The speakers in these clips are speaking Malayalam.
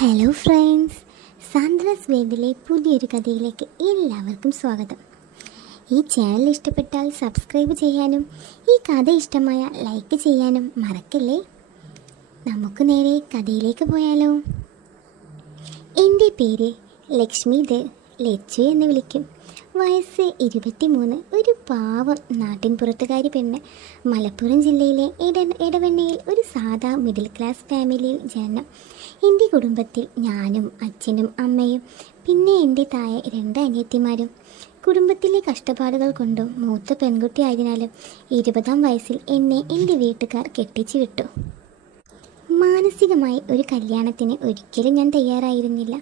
ഹലോ ഫ്രണ്ട്സ്, സാന്ദ്രാസ് വേദിലെ പുതിയൊരു കഥയിലേക്ക് എല്ലാവർക്കും സ്വാഗതം. ഈ ചാനൽ ഇഷ്ടപ്പെട്ടാൽ സബ്സ്ക്രൈബ് ചെയ്യാനും ഈ കഥ ഇഷ്ടമായ ലൈക്ക് ചെയ്യാനും മറക്കല്ലേ. നമുക്ക് നേരെ കഥയിലേക്ക് പോയാലോ. എൻ്റെ പേര് ലക്ഷ്മി ലച്ചു എന്ന് വിളിക്കും. വയസ്സ് 23. ഒരു പാവം നാട്ടിൻപുറത്തുകാരി പെണ്ണ്. മലപ്പുറം ജില്ലയിലെ എടവണ്ണയിൽ ഒരു സാധാ മിഡിൽ ക്ലാസ് ഫാമിലിയിൽ ജനനം. എൻ്റെ കുടുംബത്തിൽ ഞാനും അച്ഛനും അമ്മയും പിന്നെ എൻ്റെ താഴെ 2 അനിയത്തിമാരും. കുടുംബത്തിലെ കഷ്ടപ്പാടുകൾ കൊണ്ടും മൂത്ത പെൺകുട്ടി ആയതിനാലും 20-ാം വയസ്സിൽ എന്നെ എൻ്റെ വീട്ടുകാർ കെട്ടിച്ചു വിട്ടു. മാനസികമായി ഒരു കല്യാണത്തിന് ഒരിക്കലും ഞാൻ തയ്യാറായിരുന്നില്ല.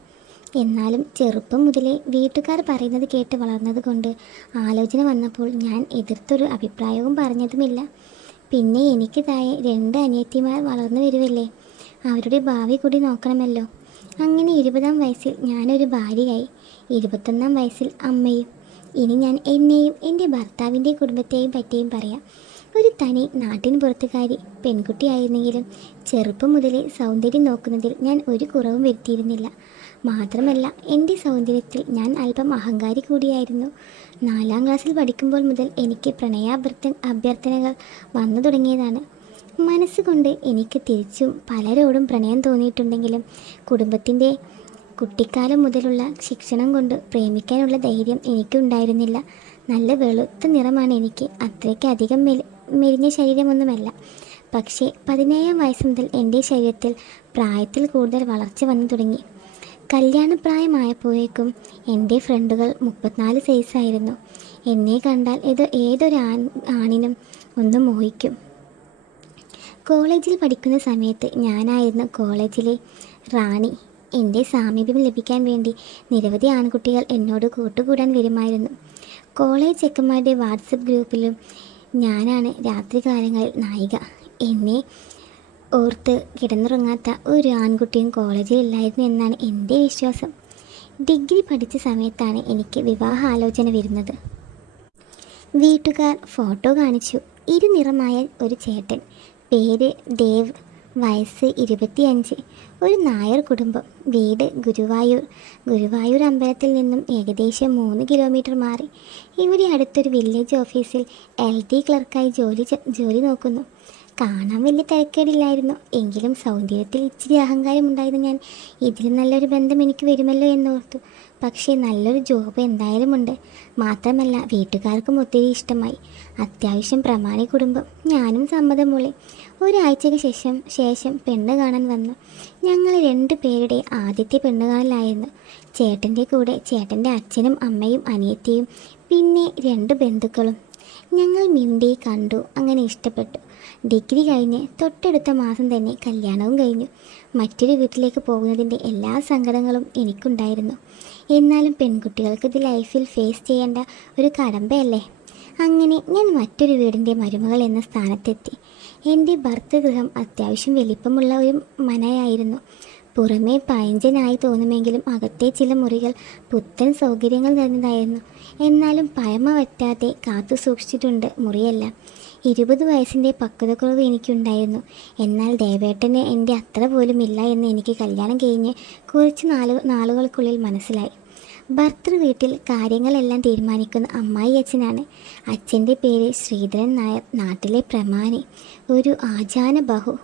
എന്നാലും ചെറുപ്പം മുതലേ വീട്ടുകാർ പറയുന്നത് കേട്ട് വളർന്നത് കൊണ്ട് ആലോചന വന്നപ്പോൾ ഞാൻ എതിർത്തൊരു അഭിപ്രായവും പറഞ്ഞതുമില്ല. പിന്നെ എനിക്ക് താഴെ 2 അനിയത്തിമാർ വളർന്നു വരുമല്ലേ, അവരുടെ ഭാവി കൂടി നോക്കണമല്ലോ. അങ്ങനെ 20-ാം വയസ്സിൽ ഞാനൊരു ഭാര്യയായി, 21-ാം വയസ്സിൽ അമ്മയും. ഇനി ഞാൻ എന്നെയും എൻ്റെ ഭർത്താവിൻ്റെ കുടുംബത്തെയും പറ്റിയും പറയാം. ഒരു തനി നാട്ടിൻ പുറത്തുകാരി പെൺകുട്ടിയായിരുന്നെങ്കിലും ചെറുപ്പം മുതലേ സൗന്ദര്യം നോക്കുന്നതിൽ ഞാൻ ഒരു കുറവും വരുത്തിയിരുന്നില്ല. മാത്രമല്ല, എൻ്റെ സൗന്ദര്യത്തിൽ ഞാൻ അല്പം അഹങ്കാരി കൂടിയായിരുന്നു. 4-ാം ക്ലാസ്സിൽ പഠിക്കുമ്പോൾ മുതൽ എനിക്ക് അഭ്യർത്ഥനകൾ വന്നു തുടങ്ങിയതാണ്. മനസ്സുകൊണ്ട് എനിക്ക് തിരിച്ചും പലരോടും പ്രണയം തോന്നിയിട്ടുണ്ടെങ്കിലും കുടുംബത്തിൻ്റെ കുട്ടിക്കാലം മുതലുള്ള ശിക്ഷണം കൊണ്ട് പ്രേമിക്കാനുള്ള ധൈര്യം എനിക്കുണ്ടായിരുന്നില്ല. നല്ല വെളുത്ത നിറമാണ് എനിക്ക്, അത്രയ്ക്കധികം മെലിഞ്ഞ ശരീരമൊന്നുമല്ല. പക്ഷേ 17-ാം വയസ്സ് മുതൽ എൻ്റെ ശരീരത്തിൽ പ്രായത്തിൽ കൂടുതൽ വളർച്ച വന്നു തുടങ്ങി. കല്യാണപ്രായമായപ്പോഴേക്കും എൻ്റെ ഫ്രണ്ടുകൾ 34 സൈസായിരുന്നു. എന്നെ കണ്ടാൽ ഏതൊരു ആണിനും ഒന്ന് മോഹിക്കും. കോളേജിൽ പഠിക്കുന്ന സമയത്ത് ഞാനായിരുന്നു കോളേജിലെ റാണി. എൻ്റെ സാമീപ്യം ലഭിക്കാൻ വേണ്ടി നിരവധി ആൺകുട്ടികൾ എന്നോട് കൂട്ടുകൂടാൻ വരുമായിരുന്നു. കോളേജ് ചെക്കന്മാരുടെ വാട്സപ്പ് ഗ്രൂപ്പിലും ഞാനാണ് രാത്രികാലങ്ങളിൽ നായിക. എന്നെ ഓർത്ത് കിടന്നുറങ്ങാത്ത ഒരു ആൺകുട്ടിയും കോളേജിൽ ഇല്ലായിരുന്നു എന്നാണ് എൻ്റെ വിശ്വാസം. ഡിഗ്രി പഠിച്ച സമയത്താണ് എനിക്ക് വിവാഹാലോചന വരുന്നത്. വീട്ടുകാർ ഫോട്ടോ കാണിച്ചു. ഇരുനിറമായ ഒരു ചേട്ടൻ, പേര് ദേവ്, വയസ്സ് 25, ഒരു നായർ കുടുംബം, വീട് ഗുരുവായൂർ അമ്പലത്തിൽ നിന്നും ഏകദേശം 3 കിലോമീറ്റർ മാറി. ഇവിടെ അടുത്തൊരു വില്ലേജ് ഓഫീസിൽ LD ക്ലർക്കായി ജോലി നോക്കുന്നു. കാണാൻ വലിയ തിരക്കേടില്ലായിരുന്നു, എങ്കിലും സൗന്ദര്യത്തിൽ ഇച്ചിരി അഹങ്കാരമുണ്ടായിരുന്നു ഞാൻ. ഇതിൽ നല്ലൊരു ബന്ധം എനിക്ക് വരുമല്ലോ എന്നോർത്തു. പക്ഷേ നല്ലൊരു ജോബ് എന്തായാലും ഉണ്ട്. മാത്രമല്ല വീട്ടുകാർക്കും ഒത്തിരി ഇഷ്ടമായി. അത്യാവശ്യം പ്രമാണി കുടുംബം. ഞാനും സമ്മതം മൂളി. ഒരാഴ്ചയ്ക്ക് ശേഷം പെണ്ണ് കാണാൻ വന്നു. ഞങ്ങൾ 2 പേരുടെ ആദ്യത്തെ പെണ്ണ് കാണലായിരുന്നു. ചേട്ടൻ്റെ കൂടെ ചേട്ടൻ്റെ അച്ഛനും അമ്മയും അനിയത്തിയും പിന്നെ 2 ബന്ധുക്കളും. ഞങ്ങൾ മിണ്ടി കണ്ടു, അങ്ങനെ ഇഷ്ടപ്പെട്ടു. ഡിഗ്രി കഴിഞ്ഞ് തൊട്ടടുത്ത മാസം തന്നെ കല്യാണവും കഴിഞ്ഞു. മറ്റൊരു വീട്ടിലേക്ക് പോകുന്നതിൻ്റെ എല്ലാ സങ്കടങ്ങളും എനിക്കുണ്ടായിരുന്നു. എന്നാലും പെൺകുട്ടികൾക്ക് ഇത് ലൈഫിൽ ഫേസ് ചെയ്യേണ്ട ഒരു കടമ്പയല്ലേ. അങ്ങനെ ഞാൻ മറ്റൊരു വീടിൻ്റെ മരുമകൾ എന്ന സ്ഥാനത്തെത്തി. എൻ്റെ ഭർതൃഗൃഹം അത്യാവശ്യം വലിപ്പമുള്ള ഒരു മനയായിരുന്നു. പുറമേ പഴഞ്ചനായി തോന്നുമെങ്കിലും അകത്തെ ചില മുറികൾ പുത്തൻ സൗകര്യങ്ങൾ നിറഞ്ഞതായിരുന്നു. എന്നാലും പഴമ വറ്റാതെ കാത്തു സൂക്ഷിച്ചിട്ടുണ്ട് മുറിയെല്ലാം. 20 വയസ്സിൻ്റെ പക്വതക്കുറവ് എനിക്കുണ്ടായിരുന്നു. എന്നാൽ ദേവേട്ടന് എൻ്റെ അത്ര പോലും ഇല്ല എന്ന് എനിക്ക് കല്യാണം കഴിഞ്ഞ് കുറച്ച് നാളുകൾക്കുള്ളിൽ മനസ്സിലായി. ഭർത്തൃ വീട്ടിൽ കാര്യങ്ങളെല്ലാം തീരുമാനിക്കുന്ന അമ്മായി അച്ഛനാണ്. അച്ഛൻ്റെ പേര് ശ്രീധരൻ നായർ, നാട്ടിലെ പ്രമാണി, ഒരു ആചാന ബഹു.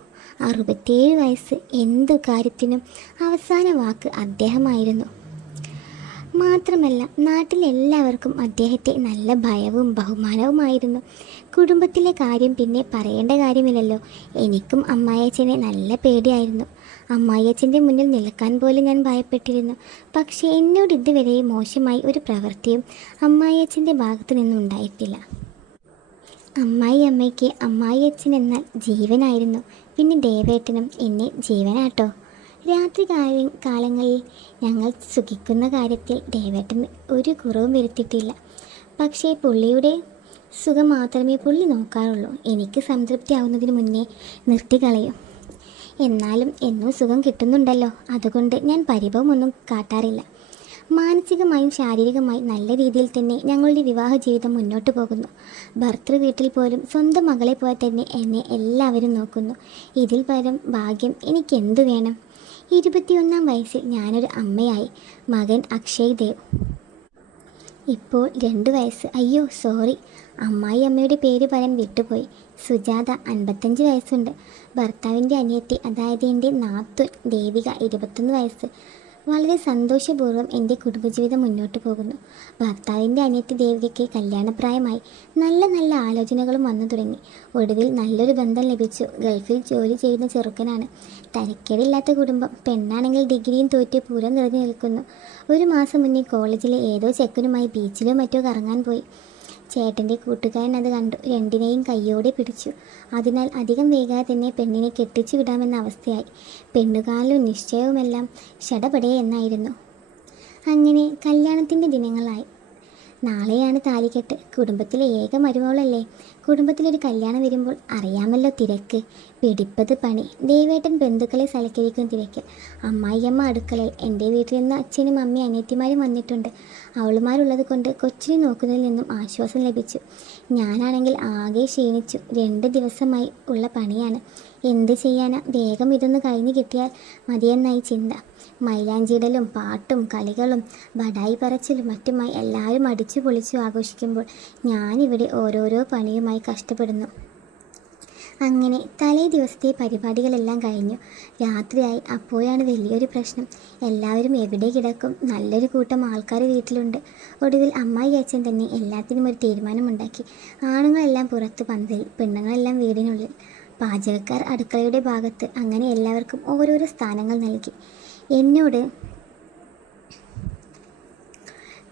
67 വയസ്സ്. എന്തു കാര്യത്തിനും അവസാന വാക്ക് അദ്ദേഹമായിരുന്നു. മാത്രമല്ല നാട്ടിലെല്ലാവർക്കും അദ്ദേഹത്തെ നല്ല ഭയവും ബഹുമാനവുമായിരുന്നു. കുടുംബത്തിലെ കാര്യം പിന്നെ പറയേണ്ട കാര്യമില്ലല്ലോ. എനിക്കും അമ്മായിയച്ഛനെ നല്ല പേടിയായിരുന്നു. അമ്മായിയച്ഛൻ്റെ മുന്നിൽ നിൽക്കാൻ പോലും ഞാൻ ഭയപ്പെട്ടിരുന്നു. പക്ഷേ എന്നോട് ഇതുവരെ മോശമായി ഒരു പ്രവൃത്തിയും അമ്മായിയച്ഛൻ്റെ ഭാഗത്തു നിന്നുണ്ടായിട്ടില്ല. അമ്മയ്ക്ക് അമ്മായിയച്ഛൻ എന്നാൽ ജീവനായിരുന്നു. പിന്നെ ദേവേട്ടനും എന്നെ ജീവനാട്ടോ. രാത്രി കാലങ്ങളിൽ ഞങ്ങൾ സുഖിക്കുന്ന കാര്യത്തിൽ ദേവേട്ടന് ഒരു കുറവും വരുത്തിയിട്ടില്ല. പക്ഷേ പുള്ളിയുടെ സുഖം മാത്രമേ പുള്ളി നോക്കാറുള്ളൂ. എനിക്ക് സംതൃപ്തി ആവുന്നതിന് മുന്നേ നിർത്തിക്കളയും. എന്നാലും എന്നും സുഖം കിട്ടുന്നുണ്ടല്ലോ, അതുകൊണ്ട് ഞാൻ പരിഭവമൊന്നും കാട്ടാറില്ല. മാനസികമായും ശാരീരികമായും നല്ല രീതിയിൽ തന്നെ ഞങ്ങളുടെ വിവാഹ ജീവിതം മുന്നോട്ട് പോകുന്നു. ഭർത്തൃ വീട്ടിൽ പോലും സ്വന്തം മകളെ പോലെ തന്നെ എന്നെ എല്ലാവരും നോക്കുന്നു. ഇതിൽ പരം ഭാഗ്യം എനിക്കെന്തു വേണം? 21-ാം വയസ്സിൽ ഞാനൊരു അമ്മയായി. മകൻ അക്ഷയ് ദേവ് ഇപ്പോൾ 2 വയസ്സ്. അയ്യോ സോറി, അമ്മയുടെ പേര് പറയാൻ വിട്ടുപോയി. സുജാത 55 വയസ്സുണ്ട്. ഭർത്താവിൻ്റെ അനിയത്തി, അതായത് എൻ്റെ നാത്തുൻ ദേവിക 21 വയസ്സ്. വളരെ സന്തോഷപൂർവ്വം എൻ്റെ കുടുംബജീവിതം മുന്നോട്ട് പോകുന്നു. ഭർത്താവിൻ്റെ അനിയത്തി ദേവികയ്ക്ക് കല്യാണപ്രായമായി. നല്ല നല്ല ആലോചനകളും വന്നു തുടങ്ങി. ഒടുവിൽ നല്ലൊരു ബന്ധം ലഭിച്ചു. ഗൾഫിൽ ജോലി ചെയ്യുന്ന ചെറുക്കനാണ്. തരക്കേടില്ലാത്ത കുടുംബം. പെണ്ണാണെങ്കിൽ ഡിഗ്രിയും തോറ്റ് പൂരം നിറഞ്ഞു നിൽക്കുന്നു. 1 മാസം മുന്നേ കോളേജിലെ ഏതോ ചെക്കനുമായി ബീച്ചിലോ മറ്റോ കറങ്ങാൻ പോയി. ചേട്ടൻ്റെ കൂട്ടുകാരൻ അത് കണ്ടു. രണ്ടിനെയും കയ്യോടെ പിടിച്ചു. അതിനാൽ അധികം വൈകാതെ തന്നെ പെണ്ണിനെ കെട്ടിച്ചു വിടാമെന്ന അവസ്ഥയായി. പെണ്ണുകാലും നിശ്ചയവുമെല്ലാം ഷടപടേ എന്നായിരുന്നു. അങ്ങനെ കല്യാണത്തിൻ്റെ ദിനങ്ങളായി. നാളെയാണ് താലികെട്ട്. കുടുംബത്തിലെ ഏക മരുമകളല്ലേ. കുടുംബത്തിലൊരു കല്യാണം വരുമ്പോൾ അറിയാമല്ലോ തിരക്ക്, പിടിപ്പത് പണി. ദേവേട്ടൻ ബന്ധുക്കളെ സലക്കരിക്കും തിരക്കിൽ. അമ്മായിയമ്മ അടുക്കളയിൽ. എൻ്റെ വീട്ടിൽ നിന്ന് അച്ഛനും അമ്മയും അനിയത്തിമാരും വന്നിട്ടുണ്ട്. അവളുമാരുള്ളത് കൊണ്ട് കൊച്ചിനെ നോക്കുന്നതിൽ നിന്നും ആശ്വാസം ലഭിച്ചു. ഞാനാണെങ്കിൽ ആകെ ക്ഷീണിച്ചു. 2 ദിവസമായി ഉള്ള പണിയാണ്. എന്ത് ചെയ്യാനാ, വേഗം ഇതൊന്ന് കഴിഞ്ഞ് കിട്ടിയാൽ മതിയെന്നായി ചിന്ത. മൈലാഞ്ചിടലും പാട്ടും കളികളും ബടായി പറച്ചിലും മറ്റുമായി എല്ലാവരും അടിച്ചു പൊളിച്ചു ആഘോഷിക്കുമ്പോൾ ഞാനിവിടെ ഓരോരോ പണിയുമായി കഷ്ടപ്പെടുന്നു. അങ്ങനെ തലേ ദിവസത്തെ പരിപാടികളെല്ലാം കഴിഞ്ഞു. രാത്രിയായി. അപ്പോഴാണ് വലിയൊരു പ്രശ്നം. എല്ലാവരും എവിടെ കിടക്കും? നല്ലൊരു കൂട്ടം ആൾക്കാർ വീട്ടിലുണ്ട്. ഒടുവിൽ അമ്മായി അച്ഛൻ തന്നെ എല്ലാത്തിനും ഒരു തീരുമാനമുണ്ടാക്കി. ആണുങ്ങളെല്ലാം പുറത്ത് പന്തലിൽ, പെണ്ണുങ്ങളെല്ലാം വീടിനുള്ളിൽ. പാചകക്കാർ അടുക്കളയുടെ ഭാഗത്ത്. അങ്ങനെ എല്ലാവർക്കും ഓരോരോ സ്ഥാനങ്ങൾ നൽകി. എന്നോട്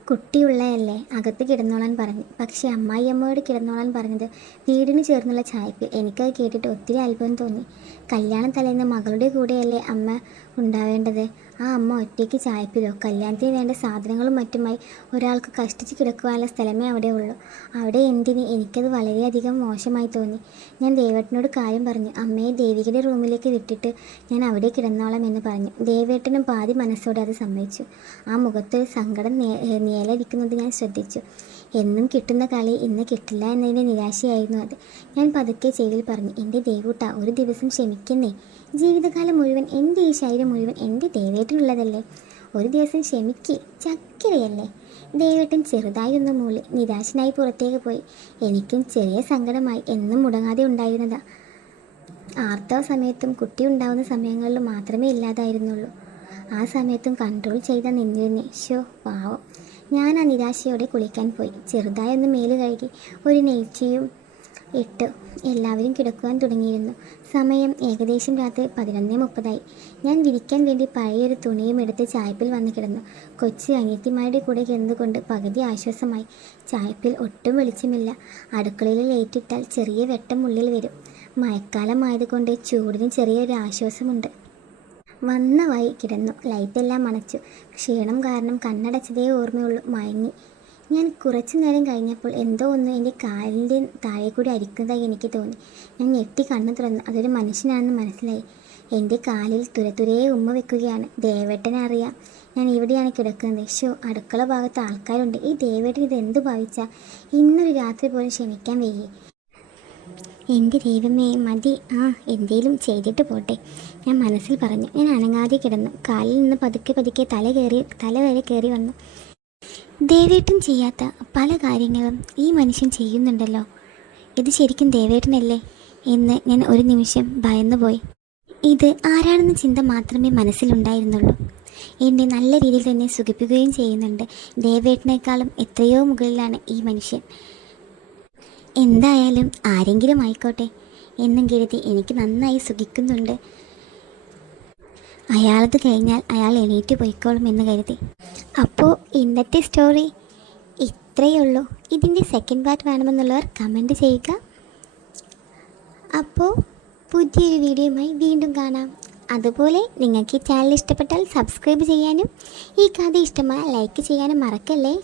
കുട്ടിയുള്ളയല്ലേ, അകത്ത് കിടന്നോളാൻ പറഞ്ഞു. പക്ഷേ അമ്മായിയമ്മയോട് കിടന്നോളാൻ പറഞ്ഞത് വീടിന് ചേർന്നുള്ള ചായപ്പിൽ. എനിക്കത് കേട്ടിട്ട് ഒത്തിരി അത്ഭുതം തോന്നി. കല്യാണം തലേന്ന് മകളുടെ കൂടെയല്ലേ അമ്മ ഉണ്ടാവേണ്ടത്? ആ അമ്മ ഒറ്റയ്ക്ക് ചായപ്പിലോ? കല്യാണത്തിന് വേണ്ട സാധനങ്ങളും മറ്റുമായി ഒരാൾക്ക് കഷ്ടിച്ച് കിടക്കുവാനുള്ള സ്ഥലമേ അവിടെ ഉള്ളൂ. അവിടെ എന്തിന്? എനിക്കത് വളരെയധികം മോശമായി തോന്നി. ഞാൻ ദേവേട്ടനോട് കാര്യം പറഞ്ഞു. അമ്മയെ ദേവികയുടെ റൂമിലേക്ക് വിട്ടിട്ട് ഞാൻ അവിടെ കിടന്നോളാം എന്ന് പറഞ്ഞു. ദേവേട്ടനും പാതി മനസ്സോടെ അത് സമ്മതിച്ചു. ആ മുഖത്ത് സങ്കടം നിഴലിക്കുന്നത് ഞാൻ ശ്രദ്ധിച്ചു. എന്നും കിട്ടുന്ന കളി ഇന്ന് കിട്ടില്ല എന്നതിൻ്റെ നിരാശയായിരുന്നു അത്. ഞാൻ പതുക്കെ ചെവിയിൽ പറഞ്ഞു, എൻ്റെ ദേവൂട്ട, ഒരു ദിവസം ക്ഷമിക്കുന്നേ. ജീവിതകാലം മുഴുവൻ, എൻ്റെ ഈ ശരീരം മുഴുവൻ എൻ്റെ ദേവേട്ടനുള്ളതല്ലേ. ഒരു ദിവസം ക്ഷമിക്ക്, ചക്കരയല്ലേ. ദേവേട്ടൻ ചെറുതായി ഒന്ന് മൂളി നിരാശനായി പുറത്തേക്ക് പോയി. എനിക്കും ചെറിയ സങ്കടമായി. എന്നും മുടങ്ങാതെ ഉണ്ടായിരുന്നതാ. ആർത്തവ സമയത്തും കുട്ടി ഉണ്ടാവുന്ന സമയങ്ങളിൽ മാത്രമേ ഇല്ലാതായിരുന്നുള്ളൂ. ആ സമയത്തും കൺട്രോൾ ചെയ്താൽ നിന്നിരുന്നേ. പാവം. ഞാൻ ആ നിരാശയോടെ കുളിക്കാൻ പോയി. ചെറുതായൊന്ന് മേല് കഴുകി ഒരു നെയ്ച്ചിയും ഇട്ട് എല്ലാവരും കിടക്കുവാൻ തുടങ്ങിയിരുന്നു. സമയം ഏകദേശം രാത്രി 11:30. ഞാൻ വിരിക്കാൻ വേണ്ടി പഴയൊരു തുണിയും എടുത്ത് ചായപ്പിൽ വന്ന് കിടന്നു. കൊച്ചു അനിയത്തിമാരുടെ കൂടെ കിടന്നുകൊണ്ട് പകുതി ആശ്വാസമായി. ചായപ്പിൽ ഒട്ടും വെളിച്ചമില്ല. അടുക്കളയിൽ ലൈറ്റിട്ടാൽ ചെറിയ വെട്ടം ഉള്ളിൽ വരും. മഴക്കാലമായതുകൊണ്ട് ചൂടിന് ചെറിയൊരു ആശ്വാസമുണ്ട്. വന്ന വഴി കിടന്നു. ലൈറ്റെല്ലാം അണച്ചു. ക്ഷീണം കാരണം കണ്ണടച്ചതേ ഓർമ്മയുള്ളൂ. മയങ്ങി. ഞാൻ കുറച്ചു നേരം കഴിഞ്ഞപ്പോൾ എന്തോ ഒന്ന് എൻ്റെ കാലിൻ്റെ താഴെ കൂടി അരിക്കുന്നതായി എനിക്ക് തോന്നി. ഞാൻ ഞെട്ടി കണ്ണു തുറന്നു. അതൊരു മനുഷ്യനാണെന്ന് മനസ്സിലായി. എൻ്റെ കാലിൽ തുരതുരേ ഉമ്മ വെക്കുകയാണ്. ദേവേട്ടനെ അറിയാം ഞാൻ ഇവിടെയാണ് കിടക്കുന്നത്. അടുക്കള ഭാഗത്ത് ആൾക്കാരുണ്ട്. ഈ ദേവേട്ടൻ ഇത് എന്തു ഭാവിച്ചാൽ? ഇന്നൊരു രാത്രി പോലും ക്ഷമിക്കാൻ വയ്യേ. എൻ്റെ ദൈവമേ, മതി. എന്തേലും ചെയ്തിട്ട് പോട്ടെ, ഞാൻ മനസ്സിൽ പറഞ്ഞു. ഞാൻ അനങ്ങാതെ കിടന്നു. കാലിൽ നിന്ന് പതുക്കെ പതുക്കെ തല വരെ കയറി വന്നു. ദേവേട്ടൻ ചെയ്യാത്ത പല കാര്യങ്ങളും ഈ മനുഷ്യൻ ചെയ്യുന്നുണ്ടല്ലോ. ഇത് ശരിക്കും ദേവേട്ടനല്ലേ എന്ന് ഞാൻ ഒരു നിമിഷം ഭയന്നുപോയി. ഇത് ആരാണെന്ന ചിന്ത മാത്രമേ മനസ്സിലുണ്ടായിരുന്നുള്ളൂ. എന്നെ നല്ല രീതിയിൽ തന്നെ സുഖിപ്പിക്കുകയും ചെയ്യുന്നുണ്ട്. ദേവേട്ടനേക്കാളും എത്രയോ മുകളിലാണ് ഈ മനുഷ്യൻ. എന്തായാലും ആരെങ്കിലും ആയിക്കോട്ടെ എന്നും കരുതി എനിക്ക് നന്നായി സുഖിക്കുന്നുണ്ട്. അയാളത് കഴിഞ്ഞാൽ അയാൾ എണീറ്റ് പോയിക്കോളും എന്ന് കരുതി. അപ്പോൾ ഇന്നത്തെ സ്റ്റോറി ഇത്രയേ ഉള്ളൂ. ഇതിൻ്റെ സെക്കൻഡ് പാർട്ട് വേണമെന്നുള്ളവർ കമൻറ്റ് ചെയ്യുക. അപ്പോൾ പുതിയൊരു വീഡിയോയുമായി വീണ്ടും കാണാം. അതുപോലെ നിങ്ങൾക്ക് ഈ ചാനൽ ഇഷ്ടപ്പെട്ടാൽ സബ്സ്ക്രൈബ് ചെയ്യാനും ഈ കഥ ഇഷ്ടമായ ലൈക്ക് ചെയ്യാനും മറക്കല്ലേ.